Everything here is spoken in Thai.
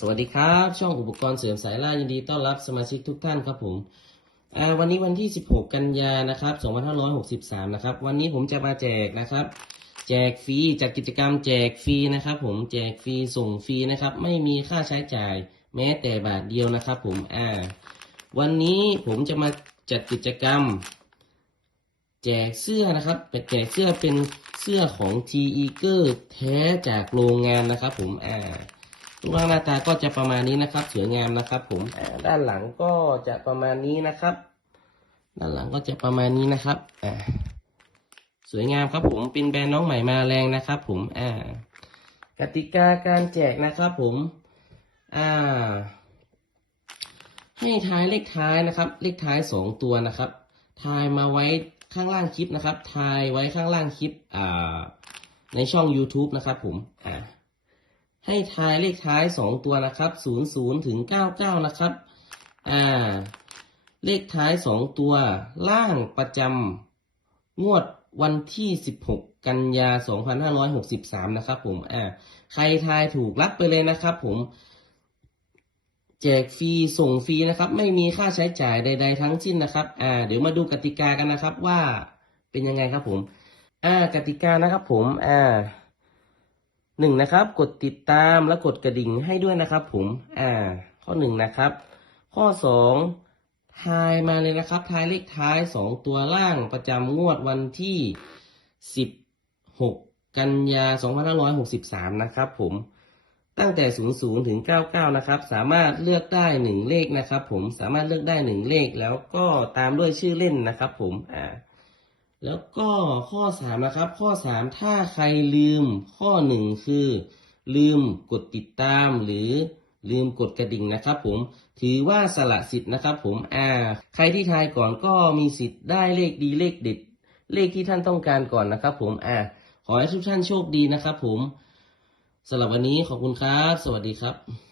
สวัสดีครับ ช่องอุปกรณ์เสริมสายล่ายินดีต้อนรับสมาชิกทุกท่านครับผมวันนี้วันที่ 16 กันยานะครับ 2563 นะครับ วันนี้ผมจะมาแจกนะครับ แจกฟรีจากกิจกรรมแจกฟรีนะครับ ผมแจกฟรีส่งฟรีนะครับ ไม่มีค่าใช้จ่ายแม้แต่บาทเดียวนะครับ ผมอ่าวันนี้ผมจะมาจัดกิจกรรม แจกเสื้อนะครับแจกเสื้อเป็นเสื้อของ T e a g e r แท้จากโรงงานนะครับ ผมอ่า รูปร่างหน้าตาก็จะประมาณนี้นะครับ สวยงามนะครับ ผมด้านหลังก็จะประมาณนี้นะครับ ด้านหลังก็จะประมาณนี้นะครับอ่าสวยงามครับผมเป็นแบรนด์น้องใหม่มาแรงนะครับ ผมอ่ากติกาการแจกนะครับ ผมอ่าให้ทายเลขท้ายนะครับ เลขท้ายสองตัวนะครับทายมาไว้ข้างล่างคลิปนะครับ ทายไว้ข้างล่างคลิปอ่าในช่อง YouTube นะครับผมอ ให้ทายเลขท้ายสองตัวนะครับศูนย์ศูนย์ถึงเก้าเก้านะครับ อ่า เลขท้ายสองตัว ล่างประจำงวดวันที่สิบหกกันยาสองพันห้าร้อยหกสิบสามนะครับ ผม อ่า ใครทายถูกรับไปเลยนะครับ ผมแจกฟรีส่งฟรีนะครับ ไม่มีค่าใช้จ่ายใด ๆ ทั้งสิ้นนะครับ อ่า เดี๋ยวมาดูกติกากันนะครับว่าเป็นยังไงครับผม อ่ากติกานะครับผม อ่า หนึ่งนะครับ กดติดตามและกดกระดิ่งให้ด้วยนะครับ ผม อ่า ข้อหนึ่งนะครับ ข้อสองทายมาเลยนะครับ ทายเลขท้ายสองตัวล่างประจำงวดวันที่สิบหกกันยาสองพันห้าร้อยหกสิบสามนะครับ ผมตั้งแต่ศูนย์ศูนย์ถึงเก้าเก้านะครับ สามารถเลือกได้หนึ่งเลขนะครับ ผม สามารถเลือกได้หนึ่งเลข แล้วก็ตามด้วยชื่อเล่นนะครับ ผม อ่า แล้วก็ข้อสามนะครับ ข้อสามถ้าใครลืมข้อหนึ่งคือ ลืมกดติดตามหรือลืมกดกระดิ่งนะครับผมถือว่าสละสิทธิ์นะครับผมอ่าใครที่ทายก่อนก็มีสิทธิ์ได้เลขดีเลขเด็ด เลขที่ท่านต้องการก่อนนะครับผมอ่าขอให้ทุกท่านโชคดีนะครับผมสำหรับวันนี้ขอบคุณครับ สวัสดีครับ